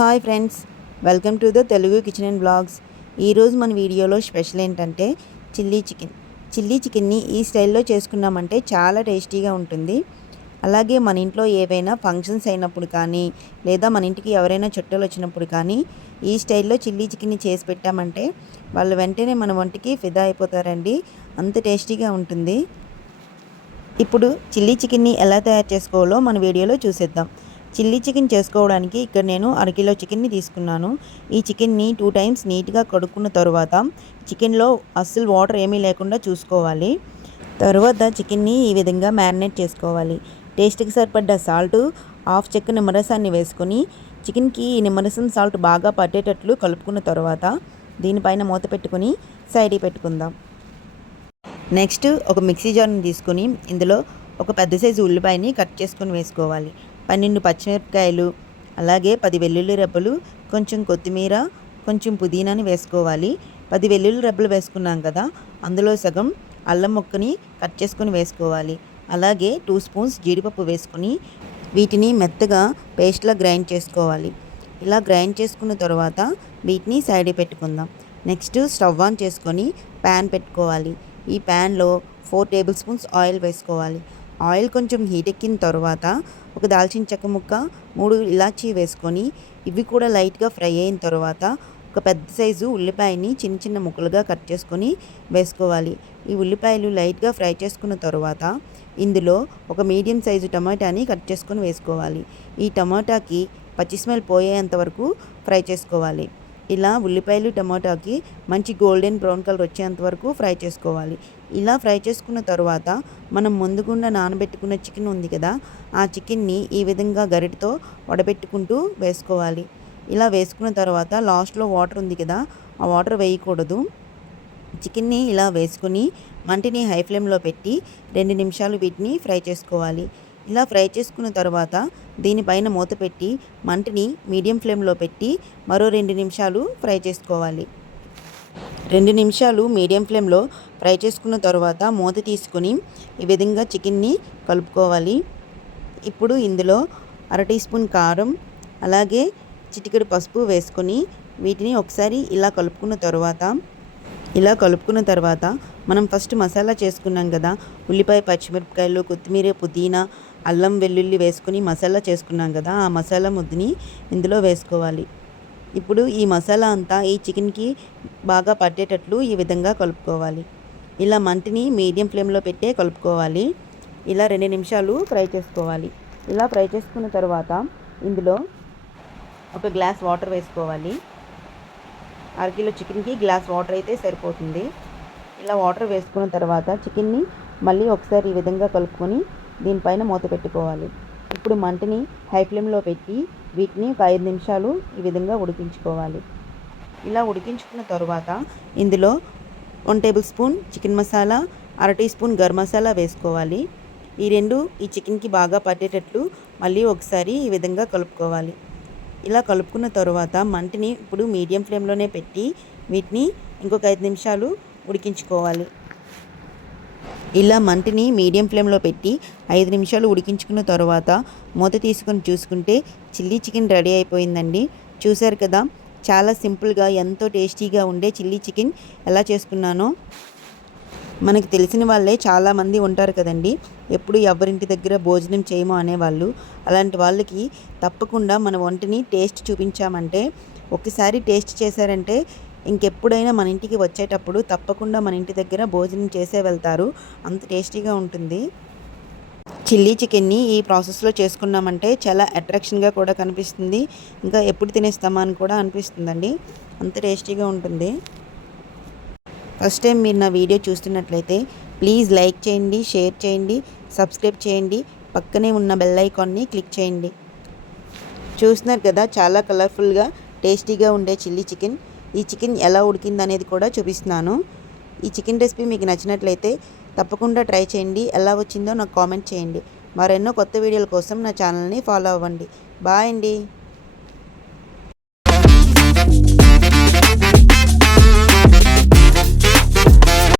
Hi friends. Welcome to the Telugu kitchen and blogs. ఈరోజు మన వీడియోలో స్పెషల్ ఏంటంటే చిల్లీ చికెన్. చిల్లీ చికెన్ని ఈ స్టైల్లో చేసుకున్నామంటే చాలా టేస్టీగా ఉంటుంది. అలాగే మన ఇంట్లో ఏవైనా ఫంక్షన్స్ అయినప్పుడు కానీ లేదా మన ఇంటికి ఎవరైనా చుట్టాలు వచ్చినప్పుడు కానీ ఈ స్టైల్లో చిల్లీ చికెన్ని చేసి పెట్టామంటే వాళ్ళు వెంటనే మన వంటికి ఫిదా అయిపోతారండి. అంత టేస్టీగా ఉంటుంది. ఇప్పుడు చిల్లీ చికెన్ని ఎలా తయారు చేసుకోవాలో మన వీడియోలో చూసేద్దాం. చిల్లీ చికెన్ చేసుకోవడానికి ఇక్కడ నేను అరకిలో చికెన్ని తీసుకున్నాను. ఈ చికెన్ని టూ టైమ్స్ నీట్గా కడుక్కున్న తర్వాత చికెన్లో అస్సలు వాటర్ ఏమీ లేకుండా చూసుకోవాలి. తర్వాత చికెన్ని ఈ విధంగా మ్యారినేట్ చేసుకోవాలి. టేస్ట్కి సరిపడ్డ సాల్ట్ హాఫ్ చెక్క నిమ్మరసాన్ని వేసుకొని చికెన్కి ఈ నిమ్మరసం సాల్ట్ బాగా పట్టేటట్లు కలుపుకున్న తర్వాత దీనిపైన మూత పెట్టుకొని సైడ్ పెట్టుకుందాం. నెక్స్ట్ ఒక మిక్సీ జార్ని తీసుకొని ఇందులో ఒక పెద్ద సైజు ఉల్లిపాయని కట్ చేసుకొని వేసుకోవాలి. పన్నెండు పచ్చిమిరపకాయలు అలాగే పది వెల్లుల్లి రెబ్బలు కొంచెం కొత్తిమీర కొంచెం పుదీనాని వేసుకోవాలి. పది వెల్లుల్లి రెబ్బలు వేసుకున్నాం కదా అందులో సగం అల్లం ముక్కని కట్ చేసుకొని వేసుకోవాలి. అలాగే టూ స్పూన్స్ జీడిపప్పు వేసుకొని వీటిని మెత్తగా పేస్ట్లా గ్రైండ్ చేసుకోవాలి. ఇలా గ్రైండ్ చేసుకున్న తర్వాత వీటిని సైడ్ పెట్టుకుందాం. నెక్స్ట్ స్టవ్ ఆన్ చేసుకొని ప్యాన్ పెట్టుకోవాలి. ఈ ప్యాన్లో ఫోర్ టేబుల్ స్పూన్స్ ఆయిల్ వేసుకోవాలి. ఆయిల్ కొంచెం హీట్ ఎక్కిన తర్వాత ఒక దాల్చిన చెక్క ముక్క మూడు ఇలాచీ వేసుకొని ఇవి కూడా లైట్గా ఫ్రై అయిన తర్వాత ఒక పెద్ద సైజు ఉల్లిపాయని చిన్న చిన్న ముక్కలుగా కట్ చేసుకొని వేసుకోవాలి. ఈ ఉల్లిపాయలు లైట్గా ఫ్రై చేసుకున్న తర్వాత ఇందులో ఒక మీడియం సైజు టమాటాని కట్ చేసుకొని వేసుకోవాలి. ఈ టమాటాకి పచ్చి స్మెల్ పోయేంత వరకు ఫ్రై చేసుకోవాలి. ఇలా ఉల్లిపాయలు టమాటాకి మంచి గోల్డెన్ బ్రౌన్ కలర్ వచ్చేంత వరకు ఫ్రై చేసుకోవాలి. ఇలా ఫ్రై చేసుకున్న తర్వాత మనం ముందుగుండా నానబెట్టుకున్న చికెన్ ఉంది కదా ఆ చికెన్ని ఈ విధంగా గరిటతో వడబెట్టుకుంటూ వేసుకోవాలి. ఇలా వేసుకున్న తర్వాత లాస్ట్లో వాటర్ ఉంది కదా ఆ వాటర్ వేయకూడదు. చికెన్ని ఇలా వేసుకుని మంటిని హై ఫ్లేమ్లో పెట్టి రెండు నిమిషాలు వీటిని ఫ్రై చేసుకోవాలి. ఇలా ఫ్రై చేసుకున్న తర్వాత దీనిపైన మూత పెట్టి మంటని మీడియం ఫ్లేమ్లో పెట్టి మరో రెండు నిమిషాలు ఫ్రై చేసుకోవాలి. రెండు నిమిషాలు మీడియం ఫ్లేమ్లో ఫ్రై చేసుకున్న తర్వాత మూత తీసుకొని ఈ విధంగా చికెన్ని కలుపుకోవాలి. ఇప్పుడు ఇందులో అర టీ స్పూన్ కారం అలాగే చిటికెడు పసుపు వేసుకొని వీటిని ఒకసారి ఇలా కలుపుకున్న తర్వాత ఇలా కలుపుకున్న తర్వాత మనం ఫస్ట్ మసాలా చేసుకున్నాం కదా ఉల్లిపాయ పచ్చిమిరపకాయలు కొత్తిమీర పుదీనా అల్లం వెల్లుల్లి వేసుకుని మసాలా చేసుకున్నాం కదా ఆ మసాలా ముద్దని ఇందులో వేసుకోవాలి. ఇప్పుడు ఈ మసాలా అంతా ఈ చికెన్కి బాగా పట్టేటట్లు ఈ విధంగా కలుపుకోవాలి. ఇలా మంటిని మీడియం ఫ్లేమ్లో పెట్టే కలుపుకోవాలి. ఇలా రెండు నిమిషాలు ఫ్రై చేసుకోవాలి. ఇలా ఫ్రై చేసుకున్న తర్వాత ఇందులో ఒక గ్లాస్ వాటర్ వేసుకోవాలి. అరకిలో చికెన్కి గ్లాస్ వాటర్ అయితే సరిపోతుంది. ఇలా వాటర్ వేసుకున్న తర్వాత చికెన్ని మళ్ళీ ఒకసారి ఈ విధంగా కలుపుకొని దీనిపైన మూత పెట్టుకోవాలి. ఇప్పుడు మంటని హై ఫ్లేమ్లో పెట్టి వీటిని ఒక ఐదు నిమిషాలు ఈ విధంగా ఉడికించుకోవాలి. ఇలా ఉడికించుకున్న తర్వాత ఇందులో one tablespoon chicken masala అర టీ స్పూన్ గరం మసాలా వేసుకోవాలి. ఈ రెండు ఈ చికెన్కి బాగా పట్టేటట్లు మళ్ళీ ఒకసారి ఈ విధంగా కలుపుకోవాలి. ఇలా కలుపుకున్న తర్వాత మంటని ఇప్పుడు మీడియం ఫ్లేమ్లోనే పెట్టి వీటిని ఇంకొక ఐదు నిమిషాలు ఉడికించుకోవాలి. ఇలా మంటిని మీడియం ఫ్లేమ్లో పెట్టి ఐదు నిమిషాలు ఉడికించుకున్న తర్వాత మూత తీసుకొని చూసుకుంటే చిల్లీ చికెన్ రెడీ అయిపోయిందండి. చూశారు కదా చాలా సింపుల్గా ఎంతో టేస్టీగా ఉండే చిల్లీ చికెన్ ఎలా చేసుకున్నానో. మనకు తెలిసిన వాళ్ళే చాలామంది ఉంటారు కదండి ఎప్పుడు ఎవరింటి దగ్గర భోజనం చేయమో అనేవాళ్ళు. అలాంటి వాళ్ళకి తప్పకుండా మన వంటని టేస్ట్ చూపించామంటే ఒకసారి టేస్ట్ చేశారంటే ఇంకెప్పుడైనా మన ఇంటికి వచ్చేటప్పుడు తప్పకుండా మన ఇంటి దగ్గర భోజనం చేసే వెళ్తారు. అంత టేస్టీగా ఉంటుంది. చిల్లీ చికెన్ని ఈ ప్రాసెస్లో చేసుకున్నామంటే చాలా అట్రాక్షన్గా కూడా కనిపిస్తుంది. ఇంకా ఎప్పుడు తినేస్తామా అని కూడా అనిపిస్తుందండి. అంత టేస్టీగా ఉంటుంది. ఫస్ట్ టైం మీరు నా వీడియో చూస్తున్నట్లయితే ప్లీజ్ లైక్ చేయండి షేర్ చేయండి సబ్స్క్రైబ్ చేయండి పక్కనే ఉన్న బెల్ ఐకాన్ని క్లిక్ చేయండి. చూస్తున్నారు కదా చాలా కలర్ఫుల్గా టేస్టీగా ఉండే చిల్లీ చికెన్. ఈ చికెన్ ఎలా ఉడికిందనేది కూడా చూపిస్తున్నాను. ఈ చికెన్ రెసిపీ మీకు నచ్చినట్లయితే తప్పకుండా ట్రై చేయండి. ఎలా వచ్చిందో నాకు కామెంట్ చేయండి. మరెన్నో కొత్త వీడియోల కోసం నా ఛానల్ని ఫాలో అవ్వండి. బాయ్ అండి.